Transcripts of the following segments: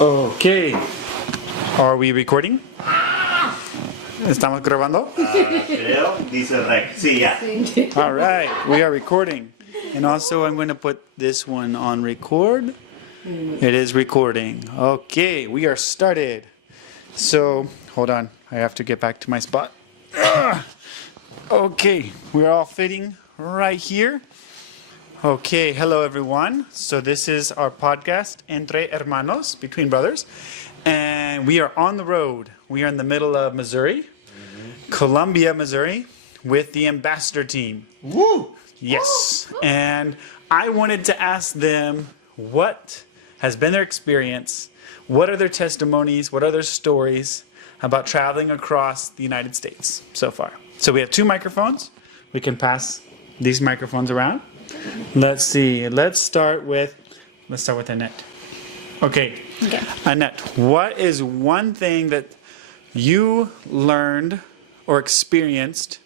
Okay. Are we recording? ¿Estamos grabando? Creo, dice rec. Sí, ya. All right, we are recording. And also I'm going to put this one on record. It is recording. Okay, we are started. So, hold on. I have to get back to my spot. Okay, we're all fitting right here. Okay, hello everyone. So this is our podcast, Entre Hermanos, Between Brothers. And we are on the road. We are in the middle of Missouri, Columbia, Missouri, with the ambassador team. Woo! Yes. And I wanted to ask them what has been their experience, what are their testimonies, what are their stories about traveling across the United States so far. So we have two microphones. We can pass these microphones around. Let's see. Let's start with Annette. Okay. Annette, what is one thing that you learned or experienced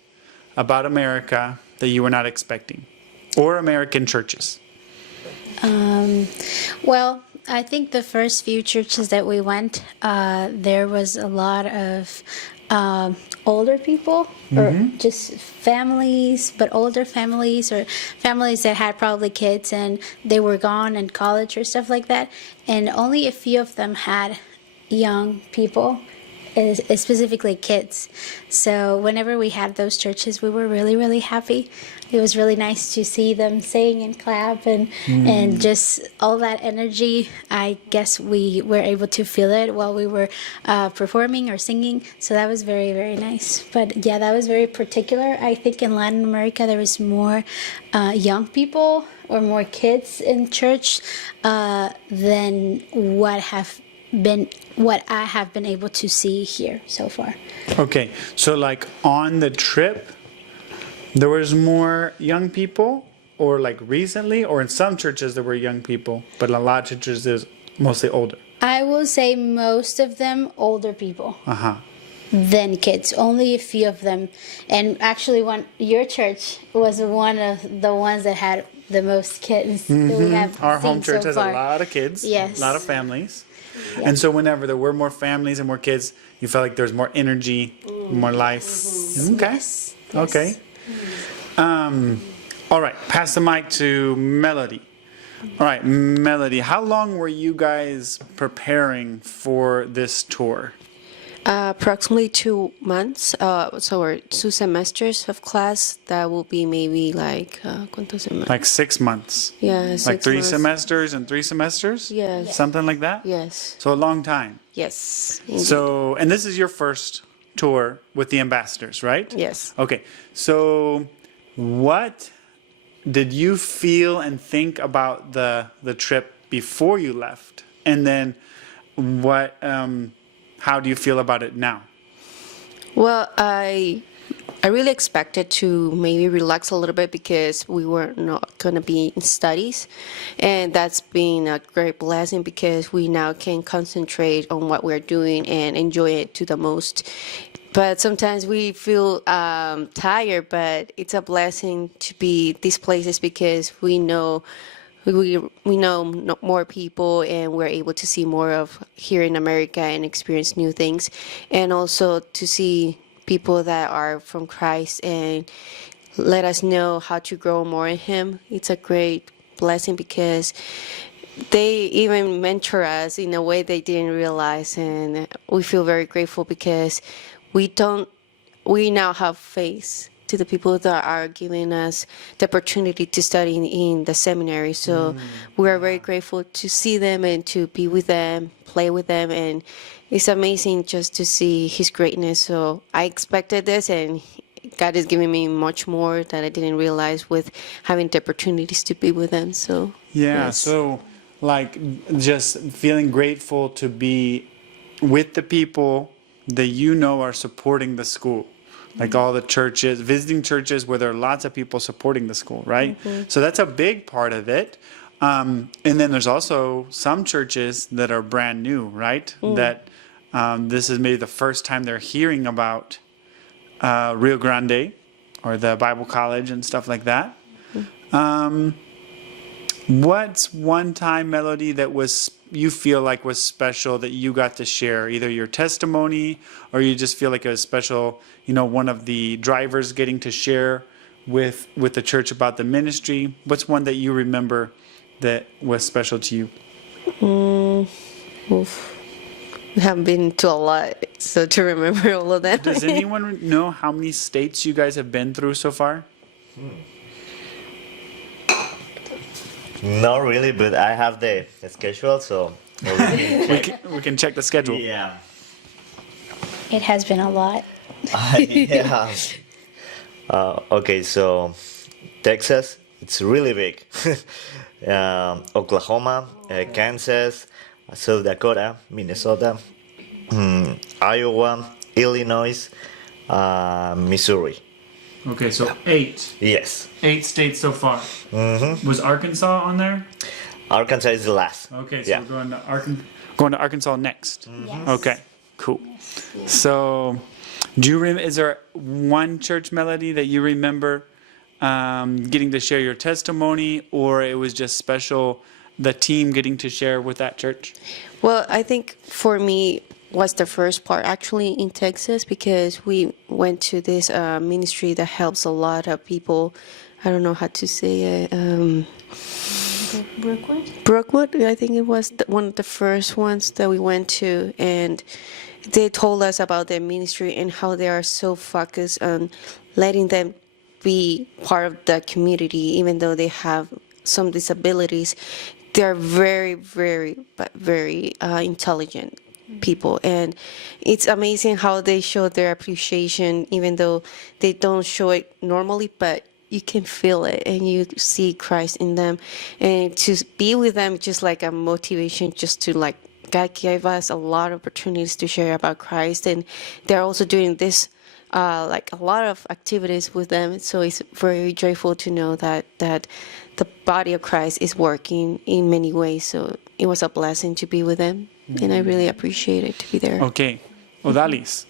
about America that you were not expecting, or American churches? Well, I think the first few churches that we went, there was a lot of older people, or just families, but older families, or families that had probably kids and they were gone in college or stuff like that. And only a few of them had young people, specifically kids. So whenever we had those churches, we were really, really happy. It was really nice to see them sing and clap and just all that energy. I guess we were able to feel it while we were performing or singing. So that was very, very nice. But yeah, that was very particular. I think in Latin America there was more young people or more kids in church than what I have been able to see here so far. Okay, so like on the trip, there was more young people, or like recently, or in some churches there were young people, but in a lot of churches there's mostly older. I will say most of them older people than kids. Only a few of them. And actually your church was one of the ones that had the most kids that we have Our home seen church so has far. a lot of kids, Yes. a lot of families. And so whenever there were more families and more kids, you felt like there's more energy, more life. Okay. Yes. Okay. All right, pass the mic to Melody. All right, Melody, how long were you guys preparing for this tour? Approximately 2 months, or 2 semesters of class. That will be maybe like, ¿cuántos semestres? Like 6 months. Yeah, Like 3 months. semesters and 3 semesters? Yes. Something like that? Yes. So a long time. Yes. Indeed. So, and this is your first tour with the ambassadors, right? Yes. Okay, so what did you feel and think about the trip before you left? And then what, how do you feel about it now? Well, I really expected to maybe relax a little bit because we were not going to be in studies, and that's been a great blessing because we now can concentrate on what we're doing and enjoy it to the most. But sometimes we feel tired, but it's a blessing to be these places because we know more people, and we're able to see more of here in America and experience new things, and also to see people that are from Christ and let us know how to grow more in Him. It's a great blessing because they even mentor us in a way they didn't realize, and we feel very grateful because we now have faith to the people that are giving us the opportunity to study in the seminary. So we are very grateful to see them and to be with them, play with them, and it's amazing just to see His greatness. So I expected this, and God is giving me much more that I didn't realize with having the opportunities to be with them. So Yeah, yes. so like just feeling grateful to be with the people that you know are supporting the school. Like all the churches, visiting churches where there are lots of people supporting the school, right? So that's a big part of it. And then there's also some churches that are brand new, right? That this is maybe the first time they're hearing about Rio Grande or the Bible College and stuff like that. What's one time, Melody, that was you feel like was special that you got to share? Either your testimony or you just feel like it was special, one of the drivers getting to share with the church about the ministry. What's one that you remember that was special to you? Oof. We haven't been to a lot, so to remember all of that. Does anyone know how many states you guys have been through so far? Not really, but I have the schedule, so We can check the schedule. yeah. It has been a lot. Yeah. Okay, so Texas, it's really big. Oklahoma, Kansas, South Dakota, Minnesota, Iowa, Illinois, Missouri. Okay, so 8. Yes. 8 states so far. Was Arkansas on there? Arkansas is the last. Okay, so Yeah. we're going to Arkansas next. Yes. Okay, cool. So, is there one church, Melody, that you remember getting to share your testimony, or it was just special, the team getting to share with that church? Well, I think for me was the first part actually in Texas, because we went to this ministry that helps a lot of people. I don't know how to say it. Brookwood, I think it was one of the first ones that we went to, and they told us about their ministry and how they are so focused on letting them be part of the community, even though they have some disabilities. They're very, very, but very intelligent people, and it's amazing how they show their appreciation, even though they don't show it normally, but you can feel it and you see Christ in them. And to be with them, just like a motivation, just to like, God gave us a lot of opportunities to share about Christ, and they're also doing this like a lot of activities with them. So it's very joyful to know that the body of Christ is working in many ways. So it was a blessing to be with them, and I really appreciate it to be there. Okay, Odalis.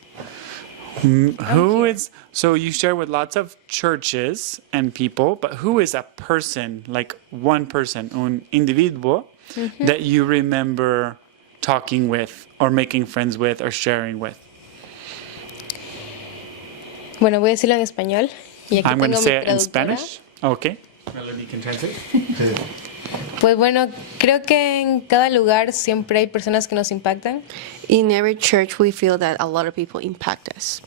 Who is, so you share with lots of churches and people, but who is a person, like one person, un individuo, that you remember talking with or making friends with or sharing with? Bueno, voy a decirlo en español. Y aquí I'm going to tengo say mi it in traductora. Spanish. Okay. Melody can translate. Pues bueno, creo que en cada lugar siempre hay personas que nos impactan, In every church, we feel that a lot of people impact us.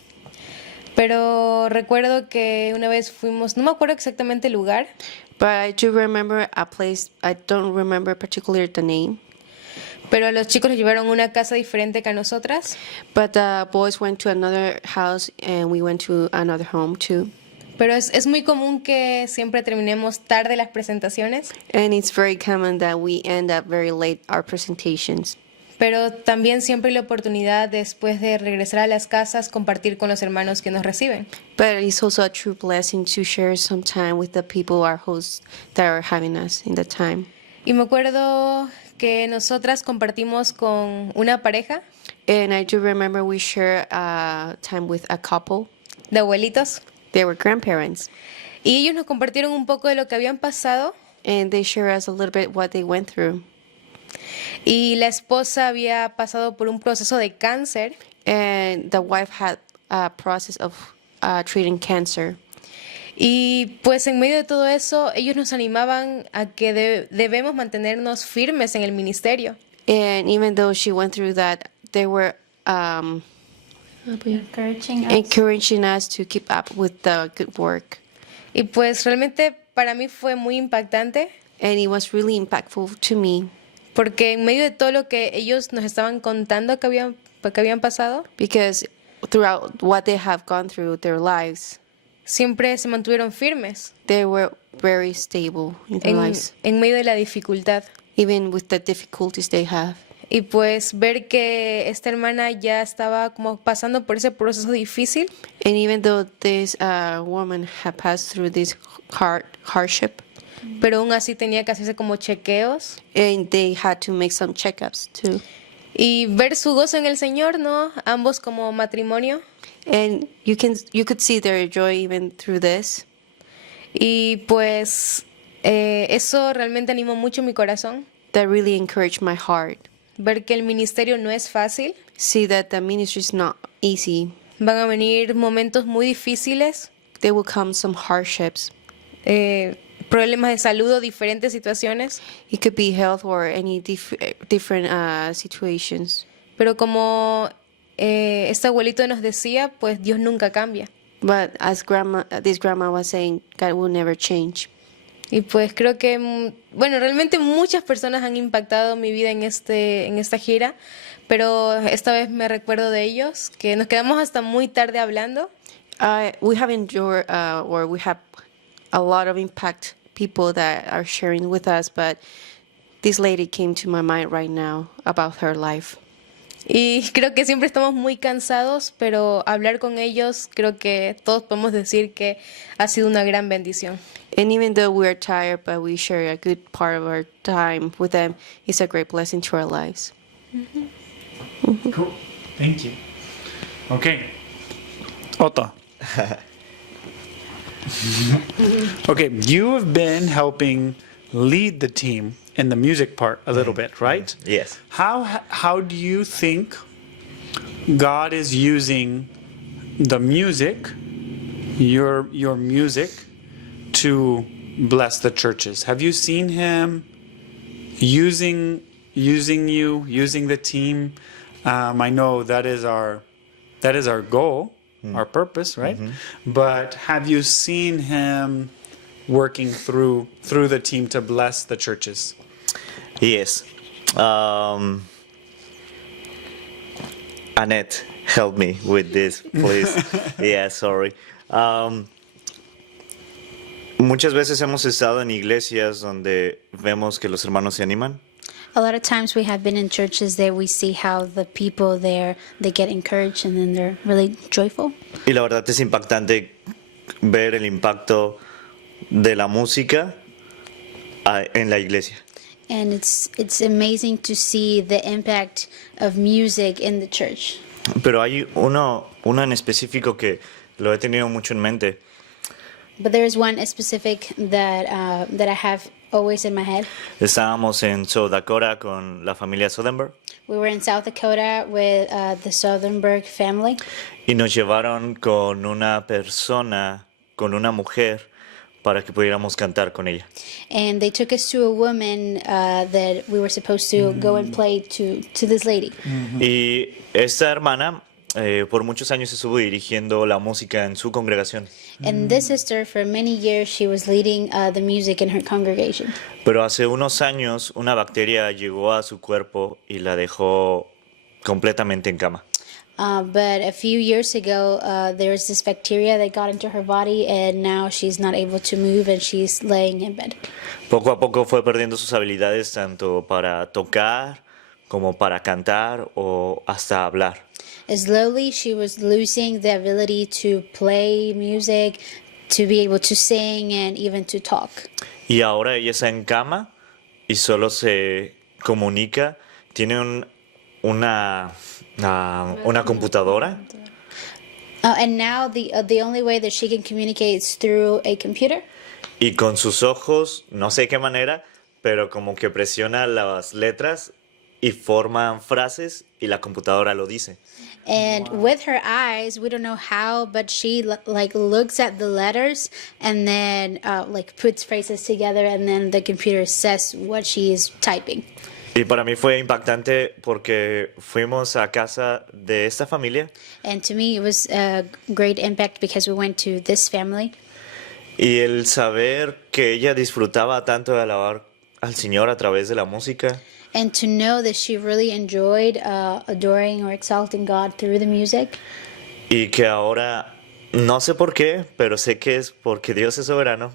pero recuerdo que una vez fuimos, no me acuerdo exactamente el lugar, But I do remember a place, I don't remember particularly the name, pero a los chicos los llevaron a una casa diferente que a nosotras, but the boys went to another house and we went to another home too. pero es muy común que siempre terminemos tarde las presentaciones, And it's very common that we end up very late our presentations. pero también siempre hay la oportunidad después de regresar a las casas compartir con los hermanos que nos reciben. But it's also a true blessing to share some time with the people, our hosts, that are having us in the time. Y me acuerdo que nosotras compartimos con una pareja And I do remember we shared time with a couple. de abuelitos. They were grandparents. Y ellos nos compartieron un poco de lo que habían pasado, And they share us a little bit what they went through. y la esposa había pasado por un proceso de cáncer, And the wife had a process of treating cancer. y pues en medio de todo eso ellos nos animaban a que debemos mantenernos firmes en el ministerio. And even though she went through that, they were Encouraging us. encouraging us to keep up with the good work. Y pues realmente para mí fue muy impactante, And it was really impactful to me porque en medio de todo lo que ellos nos estaban contando que habían pasado, because throughout what they have gone through their lives, siempre se mantuvieron firmes they were very stable in their lives, en medio de la dificultad. even with the difficulties they have. Y pues ver que esta hermana ya estaba como pasando por ese proceso difícil, And even though this woman had passed through this hardship, pero aún así tenía que hacerse como chequeos and they had to make some checkups too. y ver su gozo en el Señor, ¿no? Ambos como matrimonio. And you could see their joy even through this. Y pues Eso realmente animó mucho mi corazón. That really encouraged my heart. Ver que el ministerio no es fácil. See that the ministry is not easy. Van a venir momentos muy difíciles, There will come some hardships. problemas de salud o diferentes situaciones. It could be health or any different situations. Pero como este abuelito nos decía, pues Dios nunca cambia. But as this grandma was saying, God will never change. Y pues creo que, bueno, realmente muchas personas han impactado mi vida en esta gira, pero esta vez me recuerdo de ellos, que nos quedamos hasta muy tarde hablando. We have endured, or we have a lot of impact people that are sharing with us, but this lady came to my mind right now about her life. Y creo que siempre estamos muy cansados, pero hablar con ellos, creo que todos podemos decir que ha sido una gran bendición. And even though we are tired, but we share a good part of our time with them, it's a great blessing to our lives. Cool. Thank you. Okay. Otto. Okay, you have been helping lead the team in the music part a little bit, right? Yes. How do you think God is using the music, your music, to bless the churches? Have you seen Him using you, using the team? I know that is our goal, our purpose, right? But have you seen Him working through the team to bless the churches? Yes. Annette, help me with this, please. Yeah, sorry. Muchas veces hemos estado en iglesias donde vemos que los hermanos se animan. A lot of times we have been in churches that we see how the people there, they get encouraged and then they're really joyful. Y la verdad es impactante ver el impacto de la música en la iglesia. And it's amazing to see the impact of music in the church. Pero hay uno en específico que lo he tenido mucho en mente. But there's one specific that I have always in my head. Estábamos en South Dakota con la familia Soderberg We were in South Dakota with the Southenberg family, y nos llevaron con una persona, con una mujer, para que pudiéramos cantar con ella. and they took us to a woman that we were supposed to go and play to this lady. Y esta hermana por muchos años estuvo dirigiendo la música en su congregación. And this sister, for many years, she was leading the music in her congregation. Pero hace unos años una bacteria llegó a su cuerpo y la dejó completamente en cama. But a few years ago, there was this bacteria that got into her body, and now she's not able to move, and she's laying in bed. Poco a poco fue perdiendo sus habilidades tanto para tocar como para cantar o hasta hablar. Slowly, she was losing the ability to play music, to be able to sing, and even to talk. Y ahora ella está en cama y solo se comunica, tiene una computadora. And now the only way that she can communicate is through a computer. Y con sus ojos, no sé qué manera, pero como que presiona las letras y forman frases y la computadora lo dice. And with her eyes, we don't know how, but she like looks at the letters and then like puts phrases together, and then the computer says what she is typing. Y para mí fue impactante porque fuimos a casa de esta familia And to me, it was a great impact because we went to this family. y el saber que ella disfrutaba tanto de alabar al Señor a través de la música. And to know that she really enjoyed adoring or exalting God through the music. Y que ahora, no sé por qué, pero sé que es porque Dios es soberano.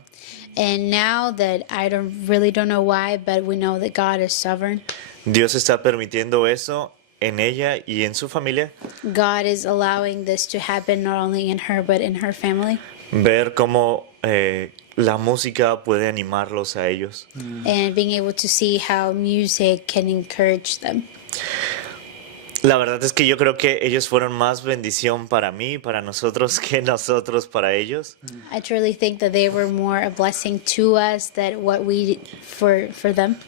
And now that I don't know why, but we know that God is sovereign. Dios está permitiendo eso en ella y en su familia. God is allowing this to happen not only in her, but in her family. Ver cómo la música puede animarlos a ellos. And being able to see how music can encourage them. La verdad es que yo creo que ellos fueron más bendición para mí, para nosotros, que nosotros para ellos. I truly think that they were more a blessing to us than what we did for them.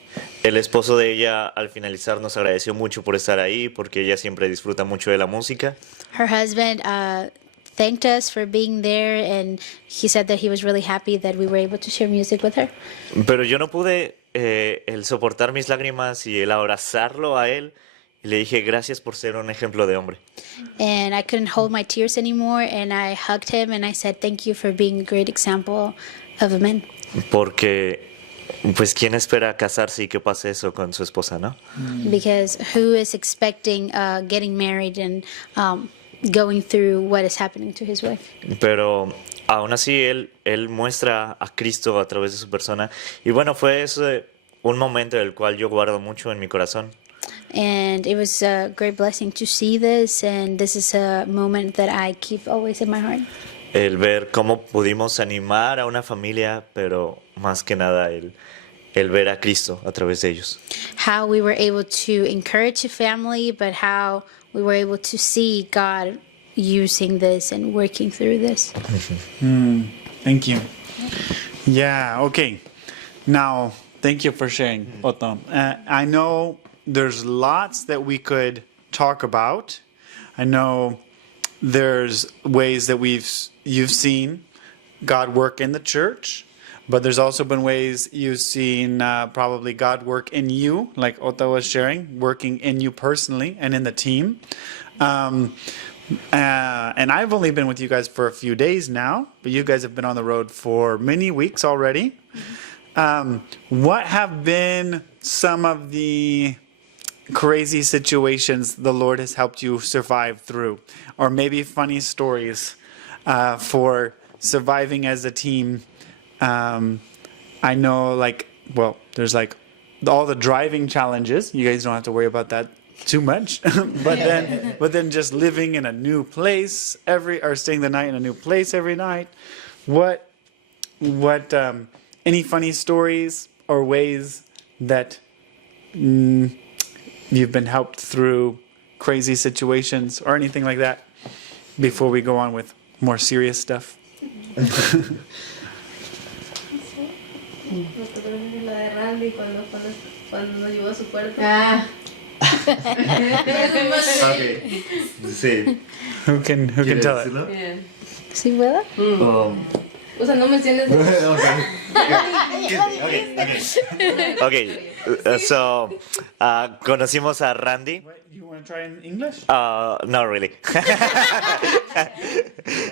El esposo de ella al finalizar nos agradeció mucho por estar ahí, porque ella siempre disfruta mucho de la música. Her husband thanked us for being there, and he said that he was really happy that we were able to share music with her. Pero yo no pude el soportar mis lágrimas y el abrazarlo a él. Y le dije, gracias por ser un ejemplo de hombre. And I couldn't hold my tears anymore, and I hugged him and I said, thank you for being a great example of a man. Porque, pues, ¿quién espera casarse y que pase eso con su esposa, no? Because who is expecting getting married and going through what is happening to his wife? Pero aún así él muestra a Cristo a través de su persona. Y bueno, fue ese un momento del cual yo guardo mucho en mi corazón. And it was a great blessing to see this, and this is a moment that I keep always in my heart. El ver cómo pudimos animar a una familia, pero más que nada el ver a Cristo a través de ellos. How we were able to encourage a family, but how we were able to see God using this and working through this. Thank you. Yeah, okay. Now, thank you for sharing, Otto. I know there's lots that we could talk about. I know there's ways that you've seen God work in the church, but there's also been ways you've seen probably God work in you, like Otto was sharing, working in you personally and in the team. And I've only been with you guys for a few days now, but you guys have been on the road for many weeks already. What have been some of the crazy situations the Lord has helped you survive through? Or maybe funny stories for surviving as a team? I know, there's all the driving challenges. You guys don't have to worry about that too much. but then just living in a new place or staying the night in a new place every night. What any funny stories or ways that you've been helped through crazy situations or anything like that before we go on with more serious stuff? La de Randy cuando nos llevó a su cuarto. Okay. Sí. Who can tell it? ¿Sí puedo? O sea, no menciones. Okay, so conocimos a Randy. You want to try in English? No, really.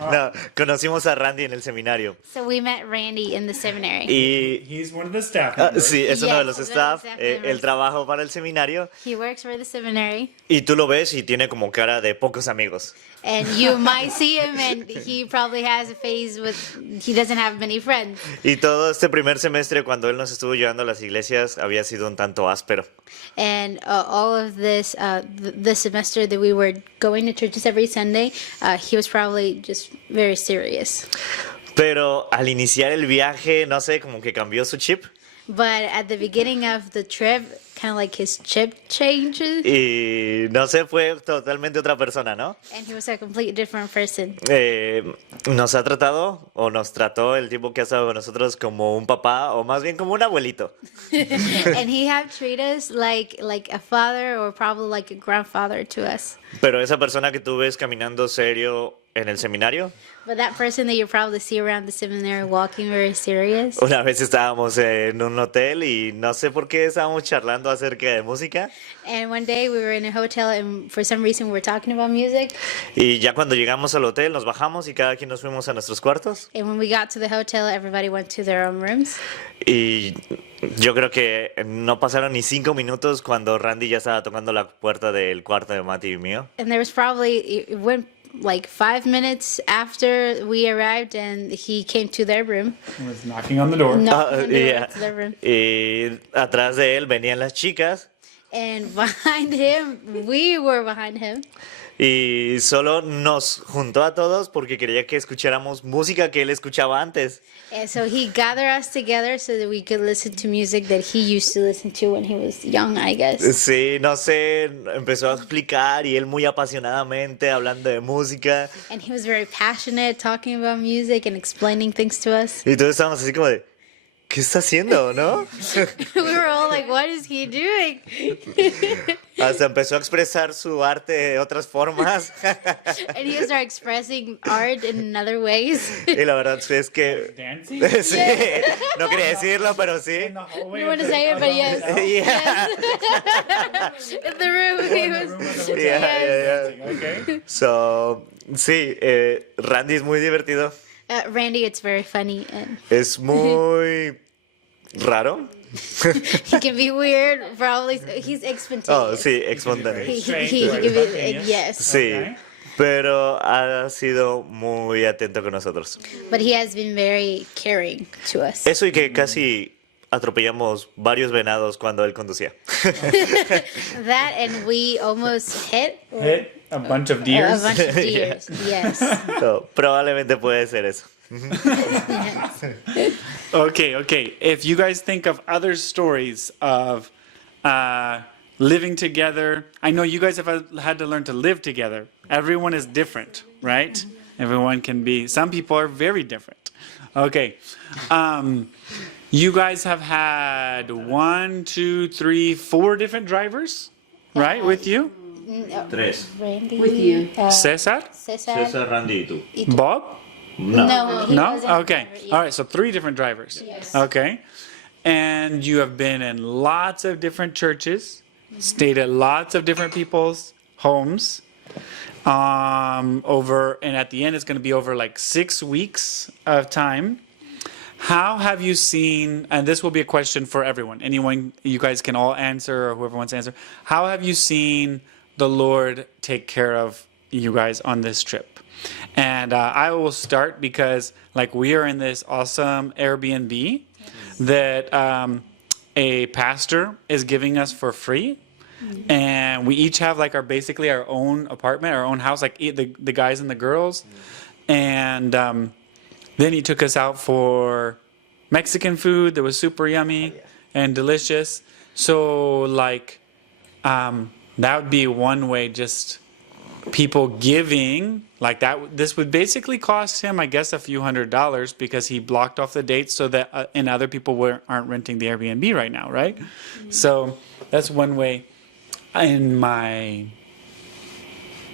No, conocimos a Randy en el seminario. So we met Randy in the seminary. Y He's one of the staff members. sí, es uno de los Yes, one of staff. the staff members. Él trabaja para el seminario. He works for the seminary. Y tú lo ves y tiene como cara de pocos amigos. And you might see him, and he probably has a face he doesn't have many friends. Y todo este primer semestre, cuando él nos estuvo llevando a las iglesias, había sido un tanto áspero. And all of this, the semester that we were going to churches every Sunday, he was probably just very serious. Pero al iniciar el viaje, no sé, como que cambió su chip. But at the beginning of the trip, kind of like his chip changes, Y no sé, fue totalmente otra persona, ¿no? and he was a completely different person. Nos ha tratado, o nos trató el tiempo que ha estado con nosotros como un papá, o más bien como un abuelito. And he have treated us like a father or probably like a grandfather to us. Pero esa persona que tú ves caminando serio en el seminario, But that person that you probably see around the seminary walking very serious. una vez estábamos en un hotel y no sé por qué estábamos charlando acerca de música. And one day we were in a hotel and for some reason we were talking about music. Y ya cuando llegamos al hotel nos bajamos y cada quien nos fuimos a nuestros cuartos. And when we got to the hotel, everybody went to their own rooms. Y yo creo que no pasaron ni 5 minutos cuando Randy ya estaba tocando la puerta del cuarto de Mati y mío. And there was probably, it went like 5 minutes after we arrived and he came to their room. He was knocking on the door. Knocking on the door Yeah. to their room. Y atrás de él venían las chicas And behind him, we were behind him. Y solo nos juntó a todos porque quería que escucháramos música que él escuchaba antes. And so he gathered us together so that we could listen to music that he used to listen to when he was young, I guess. Sí, no sé, empezó a explicar y él muy apasionadamente hablando de música. And he was very passionate talking about music and explaining things to us. Y todos estábamos así como de, ¿qué está haciendo, no? We were all like, what is he doing? Hasta empezó a expresar su arte de otras formas. And he started expressing art in other ways. Y la verdad es que... Dancing? Sí, no quería decirlo, pero sí. In the hallway You of want to the- say it, of but the yes. hotel? Yeah. In the room, he In the was. room of the hotel. Yeah. Okay. So, sí, Randy es muy divertido. Randy, it's very funny. And Es muy raro. he can be weird, probably. He's Oh, spontaneous. sí, espontáneo. He Strange, can right? be, Spontaneous. yes. Sí, Okay. pero ha sido muy atento con nosotros. But he has been very caring to us. Eso y que casi atropellamos varios venados cuando él conducía. That and we almost hit Hit a bunch of a deers. bunch of deers. Yes. So, probablemente puede ser eso. Okay. If you guys think of other stories of living together, I know you guys have had to learn to live together. Everyone is different, right? Everyone can be, some people are very different. Okay. You guys have had 1, 2, 3, 4 different drivers, right, with you? Tres. Randy. With you. Cesar? Cesar. César, Randy y tú. Bob? No, he No? wasn't Okay. there, yeah. All right, so 3 different drivers. Yes. Okay. And you have been in lots of different churches, stayed at lots of different people's homes. And at the end it's going to be over like 6 weeks of time. How have you seen, and this will be a question for everyone, anyone, you guys can all answer or whoever wants to answer. How have you seen the Lord take care of you guys on this trip? And I will start because like we are in this awesome Airbnb that a pastor is giving us for free. And we each have like basically our own apartment, our own house, like the guys and the girls. And then he took us out for Mexican food that was super yummy and delicious. So like that would be one way, just people giving like that. This would basically cost him, I guess, a few $100s because he blocked off the dates so that and other people aren't renting the Airbnb right now, right? So that's one way. In my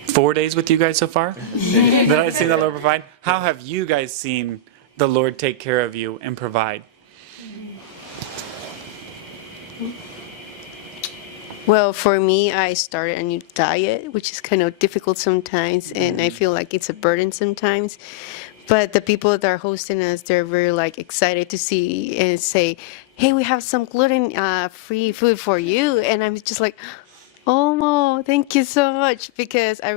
4 days with you guys so far that I've seen the Lord provide, how have you guys seen the Lord take care of you and provide? Well, for me, I started a new diet, which is kind of difficult sometimes, and I feel like it's a burden sometimes. But the people that are hosting us, they're very like excited to see and say, "Hey, we have some gluten-free food for you," and I'm just like, "Oh, thank you so much," because I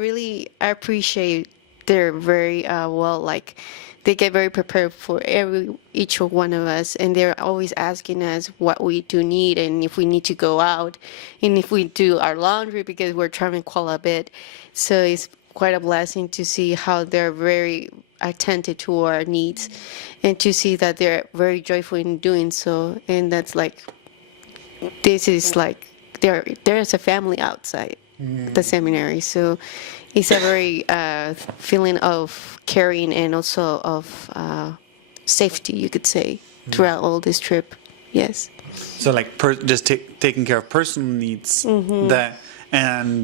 appreciate they're very well like. They get very prepared for each one of us, and they're always asking us what we do need and if we need to go out and if we do our laundry because we're traveling quite a bit. So it's quite a blessing to see how they're very attentive to our needs and to see that they're very joyful in doing so. And that's like, this is like, there's a family outside the seminary. So it's a very feeling of caring and also of safety, you could say, throughout all this trip. Yes. So like just taking care of personal needs that and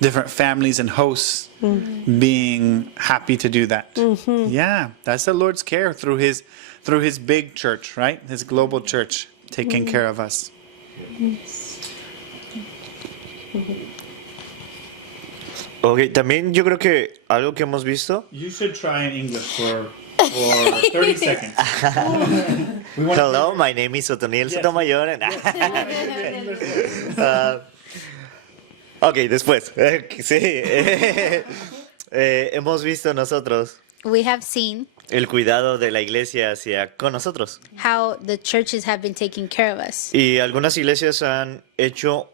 different families and hosts being happy to do that. Yeah, that's the Lord's care through his big church, right? His global church taking care of us. Ok, también yo creo que algo que hemos visto. You should try in English for 30 seconds. Hello, my name is Otoniel Sotomayor. And ok, después. Sí. Hemos visto nosotros We have seen el cuidado de la iglesia hacia con nosotros. how the churches have been taking care of us. Y algunas iglesias han hecho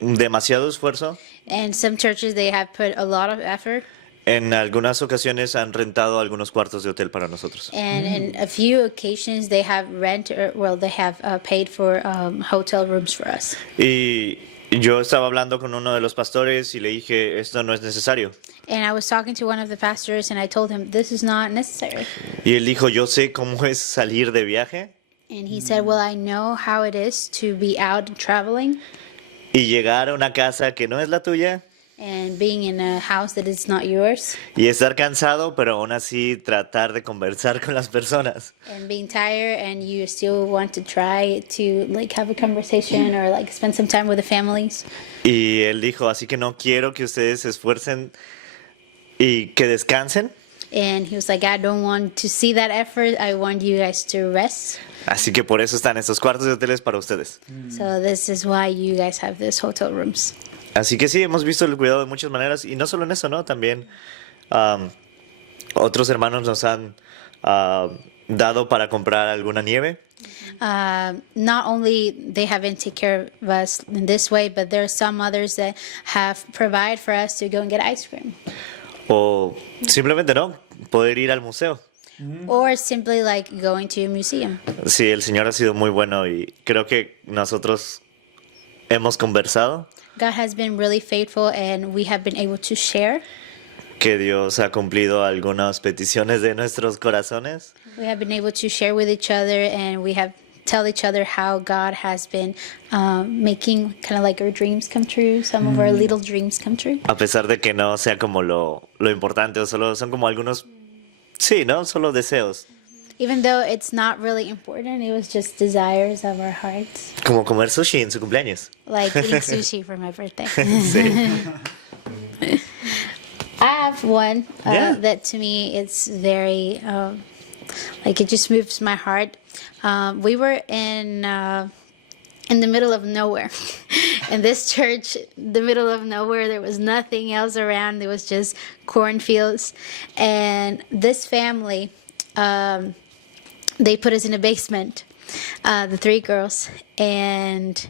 demasiado esfuerzo. And some churches, they have put a lot of effort. En algunas ocasiones han rentado algunos cuartos de hotel para nosotros. And in a few occasions, they have they have paid for hotel rooms for us. Y yo estaba hablando con uno de los pastores y le dije, esto no es necesario. And I was talking to one of the pastors, and I told him, this is not necessary. Y él dijo, yo sé cómo es salir de viaje And he said, well, I know how it is to be out traveling y llegar a una casa que no es la tuya and being in a house that is not yours y estar cansado, pero aún así tratar de conversar con las personas. and being tired, and you still want to try to like have a conversation or like spend some time with the families. Y él dijo, así que no quiero que ustedes se esfuercen y que descansen. And he was like, I don't want to see that effort. I want you guys to rest. Así que por eso están estos cuartos de hoteles para ustedes. So this is why you guys have this hotel rooms. Así que sí, hemos visto el cuidado de muchas maneras y no solo en eso, ¿no? También otros hermanos nos han dado para comprar alguna nieve. Not only they haven't taken care of us in this way, but there are some others that have provided for us to go and get ice cream. O simplemente, ¿no? Poder ir al museo. Or simply like going to a museum. Sí, el Señor ha sido muy bueno y creo que nosotros hemos conversado God has been really faithful, and we have been able to share. que Dios ha cumplido algunas peticiones de nuestros corazones. We have been able to share with each other, and we have tell each other how God has been making kind of like our dreams come true, some of our little dreams come true. A pesar de que no sea como lo importante o solo son como algunos, sí, ¿no? Solo deseos. Even though it's not really important, it was just desires of our hearts. Como comer sushi en su cumpleaños. Like eating sushi for my birthday. Sí. I have one Yeah. that to me it's very like it just moves my heart. We were in the middle of nowhere. In this church, the middle of nowhere, there was nothing else around. There was just cornfields, and this family, they put us in a basement, the three girls, and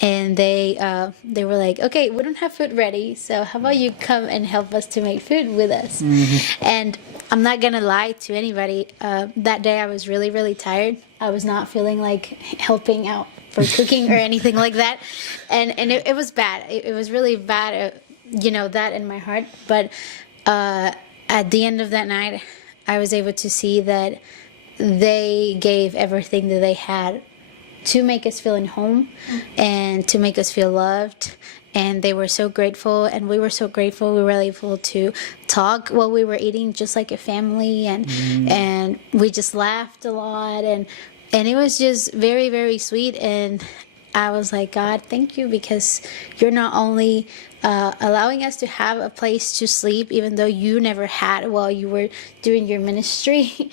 they were like, okay, we don't have food ready, so how about you come and help us to make food with us? And I'm not gonna lie to anybody, that day I was really, really tired. I was not feeling like helping out for cooking or anything like that, and it was bad. It was really bad, that in my heart. But at the end of that night, I was able to see that they gave everything that they had to make us feel at home and to make us feel loved. And they were so grateful, and we were so grateful. We were able to talk while we were eating, just like a family, and we just laughed a lot, and it was just very, very sweet. And I was like, God, thank you, because you're not only allowing us to have a place to sleep, even though you never had while you were doing your ministry,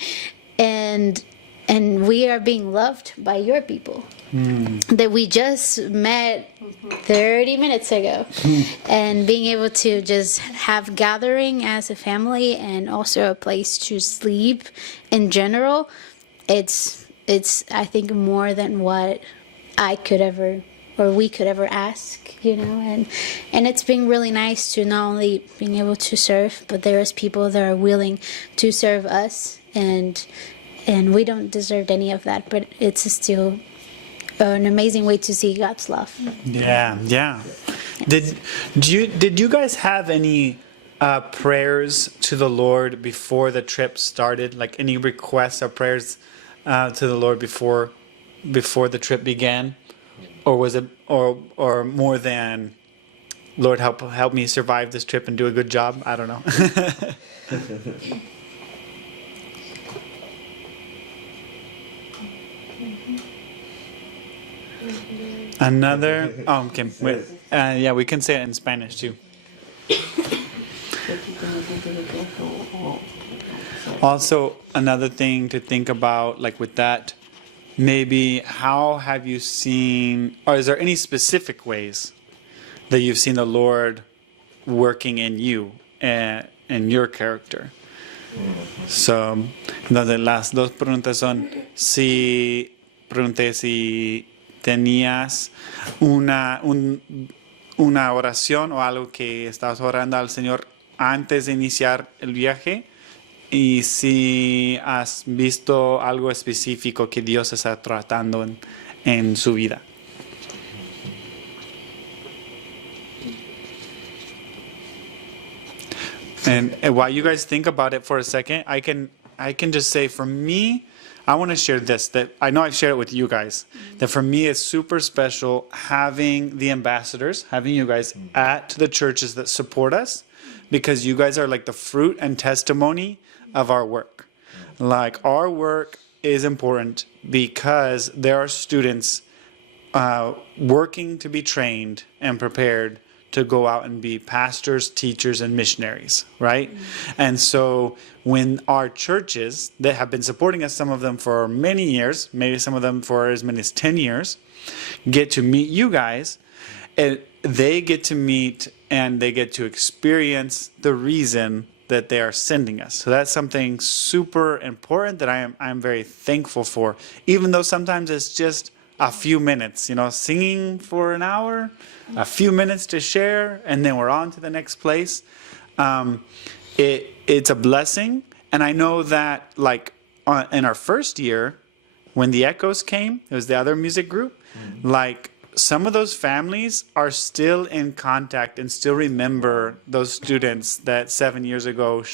and we are being loved by your people that we just met 30 minutes ago, and being able to just have gathering as a family and also a place to sleep in general. It's I think more than what I could ever or we could ever ask, and it's been really nice to not only being able to serve, but there's people that are willing to serve us, and we don't deserve any of that, but it's still an amazing way to see God's love. Yeah. Did you guys have any prayers to the Lord before the trip started? Like any requests or prayers to the Lord before the trip began, or was it or more than, Lord, help me survive this trip and do a good job? I don't know. Another. Oh, okay. Wait. Yeah, we can say it in Spanish too. Also, another thing to think about, like with that, maybe how have you seen, or is there any specific ways that you've seen the Lord working in you and in your character? So, entonces las dos preguntas son pregunté si tenías un una oración o algo que estabas orando al Señor antes de iniciar el viaje y si has visto algo específico que Dios está tratando en su vida. And while you guys think about it for a second, I can just say for me, I want to share this, that I know I've shared it with you guys, that for me it's super special having the ambassadors, having you guys at the churches that support us, because you guys are like the fruit and testimony of our work. Like our work is important because there are students working to be trained and prepared to go out and be pastors, teachers, and missionaries, right? And so when our churches that have been supporting us, some of them for many years, maybe some of them for as many as 10 years, get to meet you guys, and they get to meet and they get to experience the reason that they are sending us. So that's something super important that I'm very thankful for, even though sometimes it's just a few minutes, singing for an hour, a few minutes to share, and then we're on to the next place. It's a blessing, and I know that in our first year, when the Echoes came, it was the other music group, some of those families are still in contact and still remember those students that 7 years ago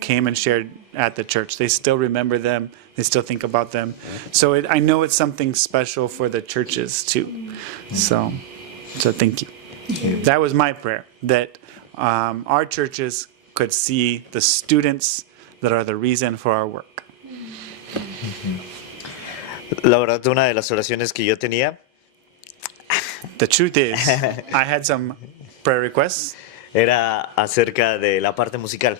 came and shared at the church. They still remember them. They still think about them. So I know it's something special for the churches too. So thank you. That was my prayer, that our churches could see the students that are the reason for our work. La verdad, una de las oraciones que yo tenía The truth is, I had some prayer requests. era acerca de la parte musical.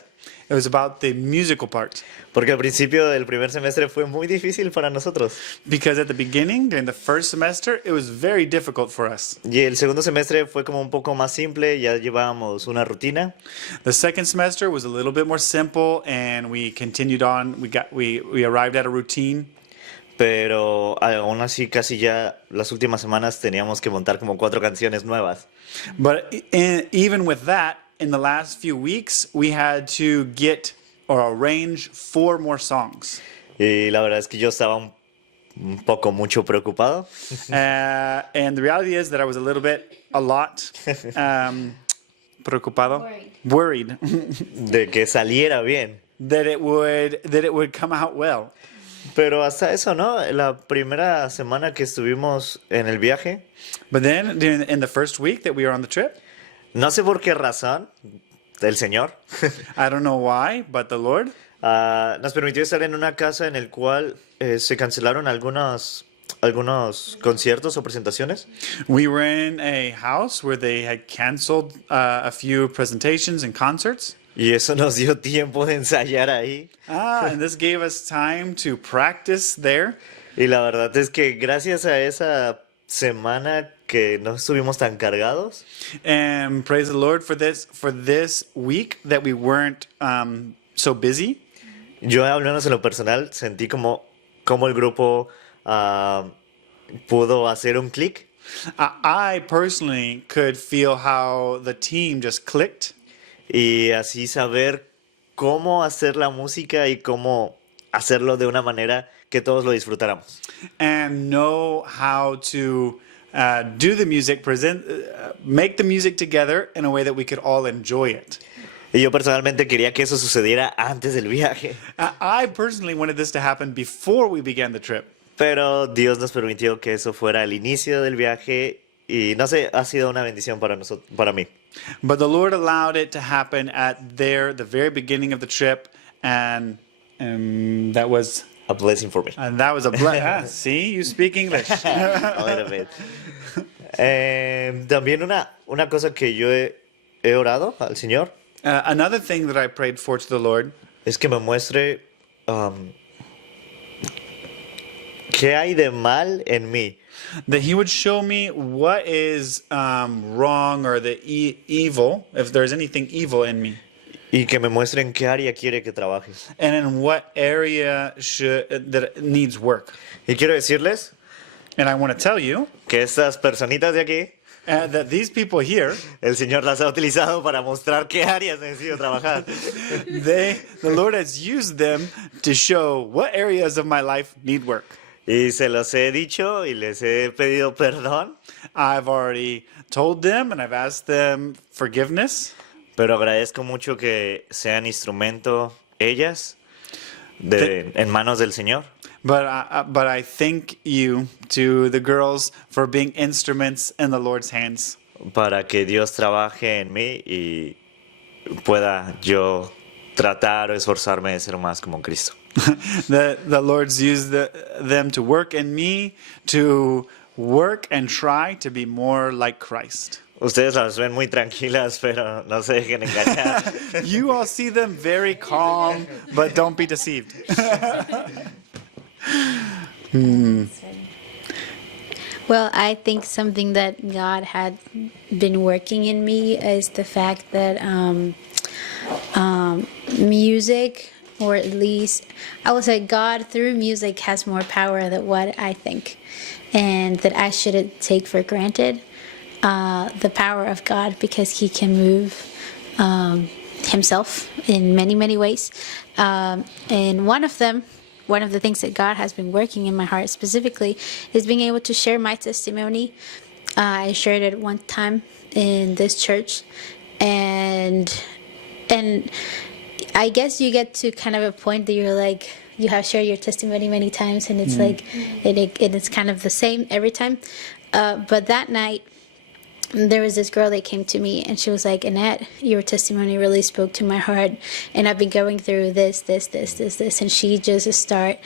It was about the musical part. Porque al principio del primer semestre fue muy difícil para nosotros. Because at the beginning, during the first semester, it was very difficult for us. Y el segundo semestre fue como un poco más simple, ya llevábamos una rutina. The second semester was a little bit more simple, and we continued on. We arrived at a routine. Pero aún así casi ya las últimas semanas teníamos que montar como 4 canciones nuevas. But even with that, in the last few weeks, we had to get or arrange 4 more songs. Y la verdad es que yo estaba un poco mucho preocupado. And the reality is that I was a lot preocupado, worried De que saliera bien. that it would come out well. Pero hasta eso, ¿no? La primera semana que estuvimos en el viaje, But then, in the first week that we were on the trip, no sé por qué razón, el Señor I don't know why, but the Lord nos permitió estar en una casa en el cual se cancelaron algunos conciertos o presentaciones. we were in a house where they had canceled a few presentations and concerts. Y eso nos dio tiempo de ensayar ahí. And this gave us time to practice there. Y la verdad es que gracias a esa semana que no estuvimos tan cargados, And praise the Lord for this week that we weren't so busy. yo al menos en lo personal sentí como el grupo pudo hacer un clic. I personally could feel how the team just clicked. Y así saber cómo hacer la música y cómo hacerlo de una manera que todos lo disfrutáramos. And know how to do the music, make the music together in a way that we could all enjoy it. Y yo personalmente quería que eso sucediera antes del viaje, I personally wanted this to happen before we began the trip. pero Dios nos permitió que eso fuera el inicio del viaje y no sé, ha sido una bendición para nosotros, para mí. But the Lord allowed it to happen at the very beginning of the trip, and that was A blessing for me. a blessing. See, you speak English. A little bit. También una cosa que yo he orado al Señor Another thing that I prayed for to the Lord es que me muestre qué hay de mal en mí. that He would show me what is wrong or the evil, if there's anything evil in me, Y que me muestre en qué área quiere que trabaje. and in what area that needs work. Y quiero decirles And I want to tell you que estas personitas de aquí that these people here, El Señor las ha utilizado para mostrar qué áreas necesito trabajar. the Lord has used them to show what areas of my life need work. Y se los he dicho y les he pedido perdón, I've already told them and I've asked them forgiveness. pero agradezco mucho que sean instrumento ellas en manos del Señor. But I thank you to the girls for being instruments in the Lord's hands. Para que Dios trabaje en mí y pueda yo tratar o esforzarme de ser más como Cristo. The Lord's used them to work in me, to work and try to be more like Christ. Ustedes las ven muy tranquilas, pero no se dejen engañar. You all see them very calm, but don't be deceived. Well, I think something that God had been working in me is the fact that music, or at least I would say God through music, has more power than what I think, and that I shouldn't take for granted the power of God, because He can move Himself in many, many ways. And one of the things that God has been working in my heart specifically is being able to share my testimony. I shared it one time in this church, and I guess you get to kind of a point that you're like, you have shared your testimony many times, and it's like, it's kind of the same every time. But that night, there was this girl that came to me, and she was like, Annette, your testimony really spoke to my heart, and I've been going through this, and she just started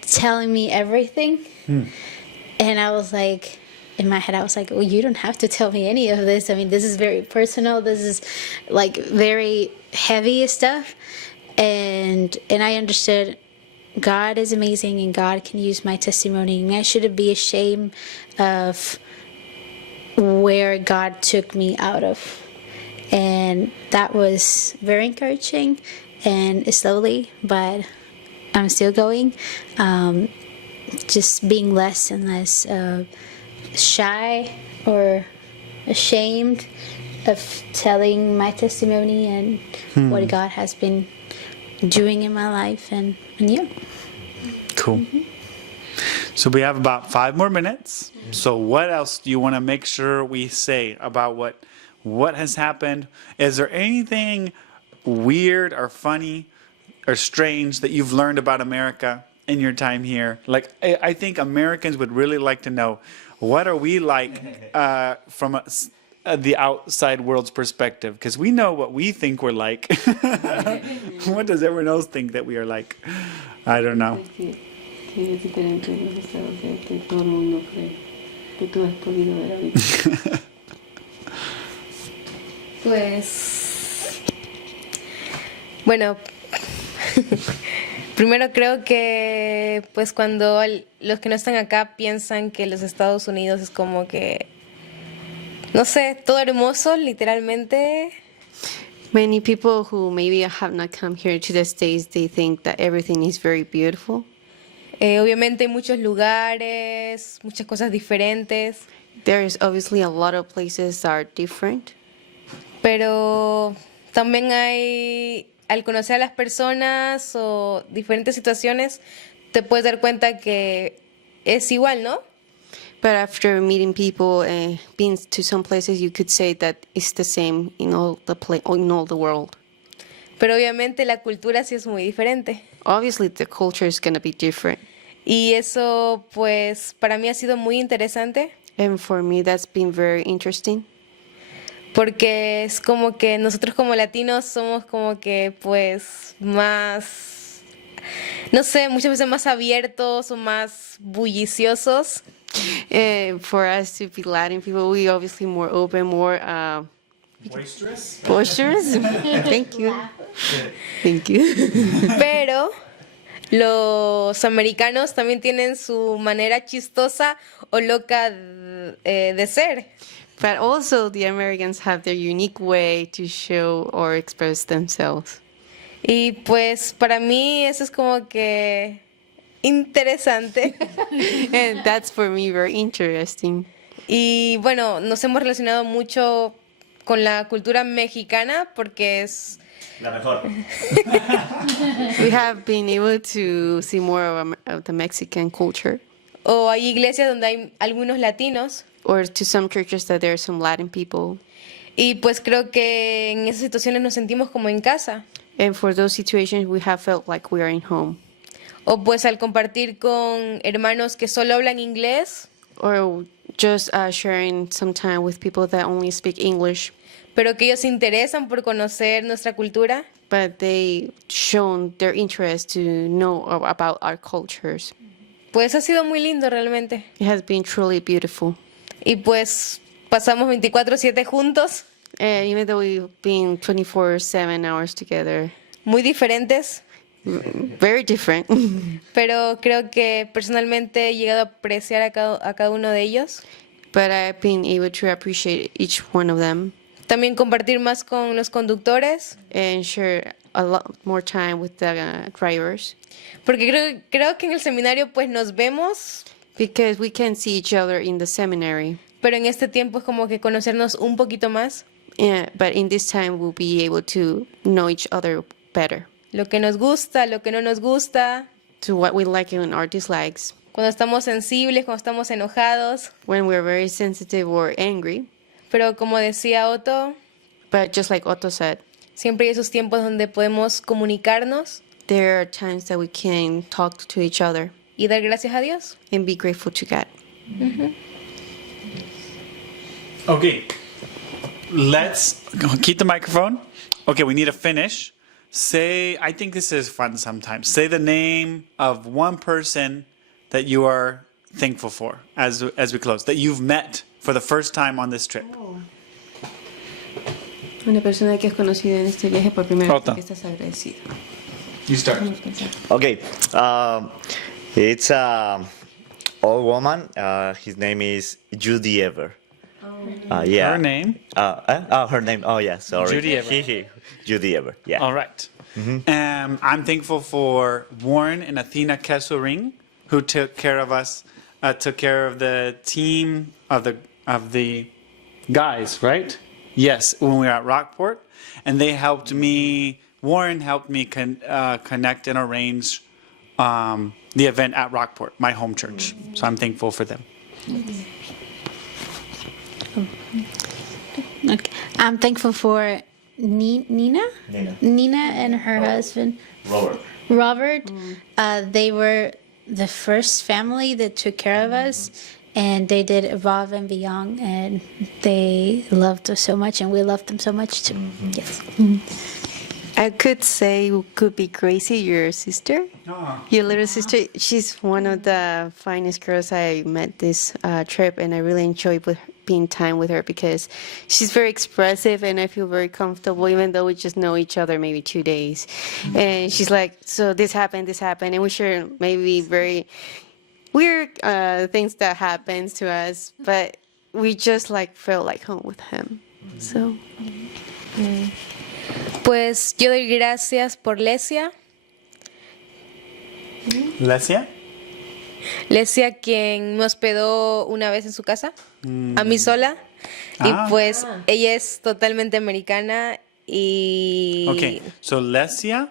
telling me everything. And I was like, in my head, I was like, well, you don't have to tell me any of this. I mean, this is very personal. This is like very heavy stuff. And I understood God is amazing, and God can use my testimony, and I shouldn't be ashamed of where God took me out of. And that was very encouraging, and slowly, but I'm still going, just being less and less shy or ashamed of telling my testimony and what God has been doing in my life, and yeah. Cool. So we have about 5 more minutes. So what else do you want to make sure we say about what has happened? Is there anything weird or funny or strange that you've learned about America in your time here? Like, I think Americans would really like to know, what are we like from the outside world's perspective? Because we know what we think we're like. What does everyone else think that we are like? I don't know. Que es diferente de los Estados Unidos, que todo el mundo cree que tú has podido ver ahorita. Pues, bueno, primero creo que pues cuando los que no están acá piensan que los Estados Unidos es como que, no sé, todo hermoso, literalmente. Many people who maybe have not come here to the States, they think that everything is very beautiful. Obviamente hay muchos lugares, muchas cosas diferentes. There is obviously a lot of places that are different. Pero también al conocer a las personas o diferentes situaciones, te puedes dar cuenta que es igual, ¿no? But after meeting people and being to some places, you could say that it's the same in all the world. Pero obviamente la cultura sí es muy diferente. Obviously, the culture is going to be different. Y eso, pues, para mí ha sido muy interesante. And for me, that's been very interesting. Porque es como que nosotros como latinos somos como que, pues, más, no sé, muchas veces más abiertos o más bulliciosos. For us to be Latin people, we obviously more open, more Boisterous? boisterous. Thank you. Thank you. Pero los americanos también tienen su manera chistosa o loca de ser. But also the Americans have their unique way to show or express themselves. Y pues para mí eso es como que interesante. And that's for me very interesting. Y bueno, nos hemos relacionado mucho con la cultura mexicana porque es... La mejor. We have been able to see more of the Mexican culture, O hay iglesias donde hay algunos latinos. or to some churches that there are some Latin people. Y pues creo que en esas situaciones nos sentimos como en casa. And for those situations, we have felt like we are in home. O pues al compartir con hermanos que solo hablan inglés, Or just sharing some time with people that only speak English, pero que ellos se interesan por conocer nuestra cultura. but they shown their interest to know about our cultures. Pues ha sido muy lindo realmente. It has been truly beautiful. Y pues pasamos 24/7 juntos, And even though we've been 24/7 hours together, muy diferentes, very different, pero creo que personalmente he llegado a apreciar a cada uno de ellos. but I've been able to appreciate each one of them También compartir más con los conductores, and share a lot more time with the drivers, porque creo que en el seminario pues nos vemos, because we can see each other in the seminary. pero en este tiempo es como que conocernos un poquito más, Yeah, but in this time, we'll be able to know each other better, lo que nos gusta, lo que no nos gusta, to what we like and our dislikes, cuando estamos sensibles, cuando estamos enojados. when we're very sensitive or angry. Pero como decía Otto, But just like Otto said, siempre hay esos tiempos donde podemos comunicarnos there are times that we can talk to each other y dar gracias a Dios. and be grateful to God. Okay, let's keep the microphone. Okay, we need to finish. Say, I think this is fun sometimes. Say the name of one person that you are thankful for as we close, that you've met for the first time on this trip. Una persona que has conocido en este viaje por primera vez Otto. que estás agradecido. You start. Okay. It's a old woman. His name is Judy Ever. Yeah. Her name? Her name. Oh, yeah. Sorry. Judy Ever. Judy Ever. Yeah. All right. I'm thankful for Warren and Athena Kesselring, who took care of us, took care of the team of the guys, right? Yes, when we were at Rockport, and they helped me. Warren helped me connect and arrange the event at Rockport, my home church. So I'm thankful for them. Okay. I'm thankful for Nina and her husband Robert. They were the first family that took care of us, and they did above and beyond, and they loved us so much, and we loved them so much too. Yes. I could say could be Gracie, your sister, your little sister. She's one of the finest girls I met this trip, and I really enjoyed being time with her because she's very expressive, and I feel very comfortable, even though we just know each other maybe 2 days. And she's like, "So this happened, and we share maybe very weird things that happens to us, but we just like felt like home with him." So. Pues yo doy gracias por Lesia. Lesia? Lesia, quien me hospedó una vez en su casa, a mí sola. Y pues ella es totalmente americana y... Okay, so Lesia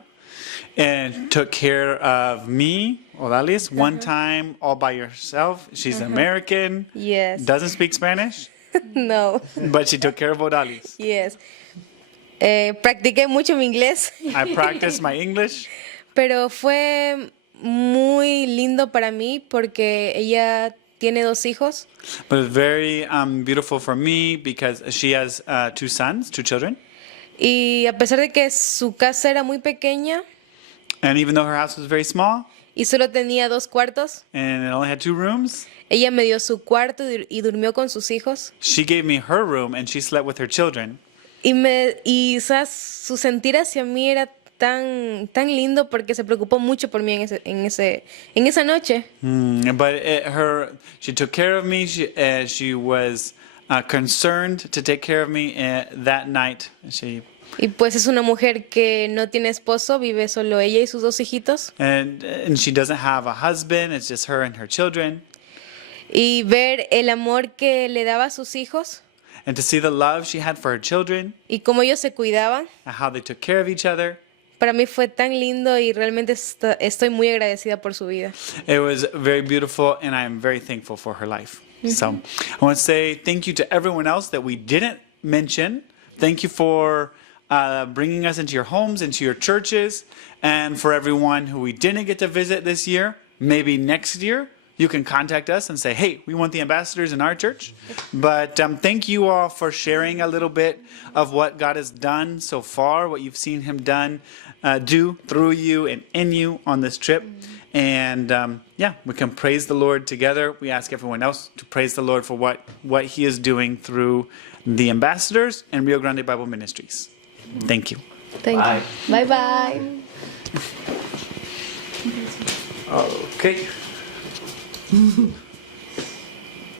took care of me, Odalis, one time all by herself. She's American, Yes. doesn't speak Spanish, No. but she took care of Odalis. Yes. Practiqué mucho mi inglés, I practiced my English. pero fue muy lindo para mí porque ella tiene 2 hijos But it's very beautiful for me because she has 2 sons, 2 children. y a pesar de que su casa era muy pequeña And even though her house was very small y solo tenía 2 cuartos, and it only had 2 rooms, ella me dio su cuarto y durmió con sus hijos. she gave me her room and she slept with her children. Y ¿sabes? Su sentir hacia mí era tan lindo porque se preocupó mucho por mí en esa noche. But she took care of me. She was concerned to take care of me that night. Y pues es una mujer que no tiene esposo, vive solo ella y sus 2 hijitos. And she doesn't have a husband. It's just her and her children. y ver el amor que le daba a sus hijos and to see the love she had for her children y cómo ellos se cuidaban. and how they took care of each other. Para mí fue tan lindo y realmente estoy muy agradecida por su vida. It was very beautiful, and I am very thankful for her life. So I want to say thank you to everyone else that we didn't mention. Thank you for bringing us into your homes, into your churches, and for everyone who we didn't get to visit this year. Maybe next year you can contact us and say, hey, we want the ambassadors in our church. But thank you all for sharing a little bit of what God has done so far, what you've seen him do through you and in you on this trip. And yeah, we can praise the Lord together. We ask everyone else to praise the Lord for what he is doing through the ambassadors and Rio Grande Bible Ministries. Thank you. Thank Bye. you. Bye-bye. Okay.